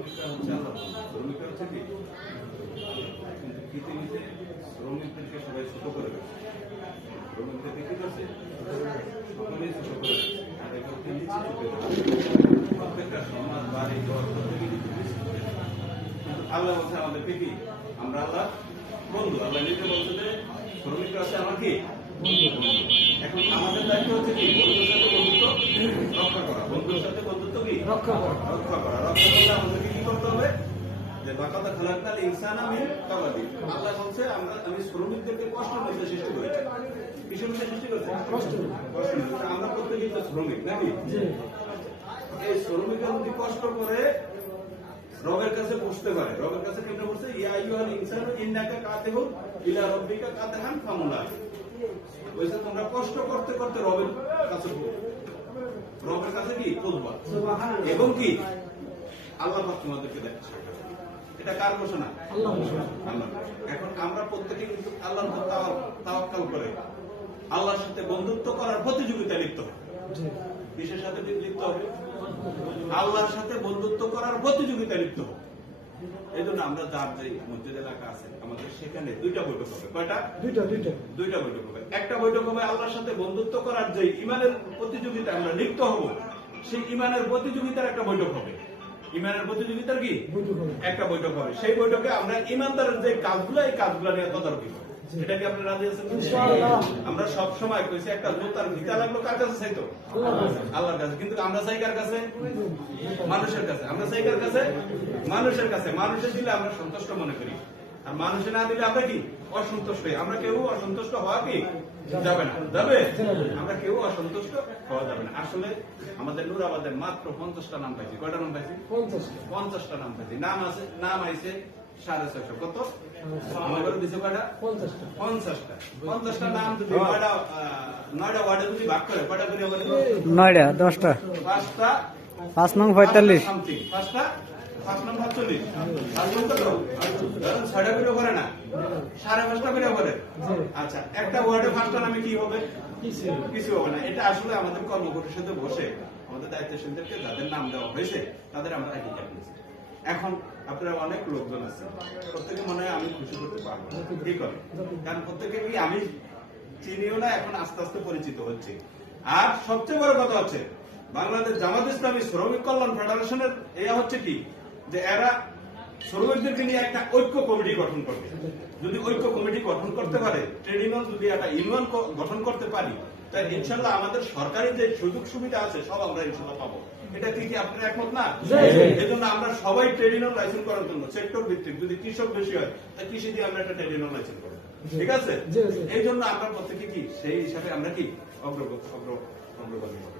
শ্রমিকরা হচ্ছে আল্লাহ, শ্রমিকরা হচ্ছে কি? কিন্তু পৃথিবীতে শ্রমিকদেরকে সবাই ছোট করে গেছে, শ্রমিকদেরকে কি করছে? সকলেই ছোট করে গেছে। আর এটা হচ্ছে নিচে চোখে প্রত্যেকটা সমাজ বাড়ি ঘর প্রত্যেকে কিন্তু আল্লাহ বলছে আমাদেরকে কি? আমরা আল্লাহ বন্ধু। আল্লাহ নিজে বলছে যে শ্রমিকরা আছে আমার কি? এখন আমাদের দায়িত্ব হচ্ছে কি? বন্ধুর সাথে বন্ধুত্ব রক্ষা করা। বন্ধুর সাথে বন্ধুত্ব কি? রক্ষা করা। রক্ষা করলে আমাদেরকে কি করতে হবে? যে বাকাতা খালাকনাল ইনসানা মিন কাবাদি। আল্লাহ বলছে আমি শ্রমিকদেরকে কষ্টের মধ্যে সৃষ্টি করেছি। কিসের মধ্যে সৃষ্টি করেছি? কষ্ট। আমরা প্রত্যেকেই তো শ্রমিক নাকি? এই শ্রমিকরা যদি কষ্ট করে রবের কাছে পৌঁছতে পারে, রবের কাছে কেমনে বলছে? ইয়া আইয়ুহাল ইনসানু ইন্নাকা কাতিবুন ইলা রাব্বিকা কাদহান ফামুলা। বলছে তোমরা কষ্ট করতে করতে রবের কাছে রবের কাছে কি পৌঁছবা, এবং কি আল্লাহ পাক তোমাদেরকে দেখছে। এটা কার ঘোষণা? আল্লাহ ঘোষণা। এখন আমরা প্রত্যেকে কিন্তু আল্লাহর উপর তাওয়াক্কুল করে আল্লাহর সাথে বন্ধুত্ব করার প্রতিযোগিতায় লিপ্ত হবে। কিসের সাথে লিপ্ত হবে? আল্লাহর সাথে বন্ধুত্ব করার প্রতিযোগিতায় লিপ্ত হবে। এই জন্য আমরা যার যে মসজিদ এলাকা আছে আমাদের সেখানে দুইটা বৈঠক হবে। কয়টা? দুইটা বৈঠক হবে। একটা বৈঠক হবে আল্লাহর সাথে বন্ধুত্ব করার যে ইমানের প্রতিযোগিতায় আমরা লিপ্ত হব, সেই ইমানের প্রতিযোগিতার একটা বৈঠক হবে। ইমানের প্রতিযোগিতার কি একটা বৈঠক হবে। সেই বৈঠকে আমরা ইমানদারের যে কাজগুলো, এই কাজগুলো নিয়ে তদারকি করব। এটা কি আপনারা রাজি আছেন? আমরা সব সময় কইছি একটা জোতার ভিতা লাগলো কার কাছে চাইতো? আল্লাহর কাছে। কিন্তু আমরা চাই কার কাছে? মানুষের কাছে। আমরা চাই কার কাছে? মানুষের কাছে। মানুষে দিলে আমরা সন্তুষ্ট মনে করি, আর মানুষে না দিলে আমরা কি অসন্তুষ্ট হই। আমরা কেউ অসন্তুষ্ট হওয়া কি যাবে না? যাবে? আমরা কেউ অসন্তুষ্ট হওয়া যাবে না। আসলে আমাদের নূরাবাদের মাত্র 50টা নাম পাইছি। কয়টা নাম পাইছি? 50টা নাম পাইছি। নাম আইছে 650। কত? আমাদের দিছে কয়টা? 50টা নাম যদি 9টা ওয়ার্ডে যদি ভাগ করে কয়টা করে হবে? 9টা 10টা 5টা 5 নং 45 5টা 5 নং 45 5 নং কত? ধরুন 6টা করে করে না, 5.5টা করে করে। আচ্ছা, একটা ওয়ার্ডে 5টা নামে কি হবে? কিছু হবে না। এটা আসলে আমাদের কর্মকর্তার সাথে বসে আমাদের দায়িত্বশীলদেরকে যাদের নাম দেওয়া হয়েছে তাদের আমরা আইডি কার্ড দিয়েছি। এখন আপনারা অনেক লোকজন আছে, প্রত্যেকে মনে হয় আমি খুশি করতে পারবো, ঠিক আছে? কারণ প্রত্যেকে কি আমি চিনিও না, এখন আস্তে আস্তে পরিচিত হচ্ছে। আর সবচেয়ে বড় কথা হচ্ছে বাংলাদেশ জামাত ইসলামী শ্রমিক কল্যাণ ফেডারেশনের এরা হচ্ছে কি যে এরা শ্রমিকদেরকে নিয়ে একটা ঐক্য কমিটি গঠন করবে। যদি ঐক্য কমিটি গঠন করতে পারে, ট্রেড ইউনিয়ন যদি একটা ইউনিয়ন গঠন করতে পারি, তাই ইনশাল্লাহ আমাদের সরকারি যে সুযোগ সুবিধা আছে সব আমরা ইনশাল্লাহ পাবো। এটা কি আপনার একমত না? এই জন্য আমরা সবাই ট্রেড ইউনিয়ন লাইসেন্স করার জন্য সেক্টর ভিত্তিক, যদি কৃষক বেশি হয় তাই কৃষি দিয়ে আমরা একটা ট্রেড ইউনিয়ন লাইসেন্স করবো, ঠিক আছে? এই জন্য আমরা প্রত্যেকে কি সেই হিসাবে আমরা কি অগ্রগতি হবে।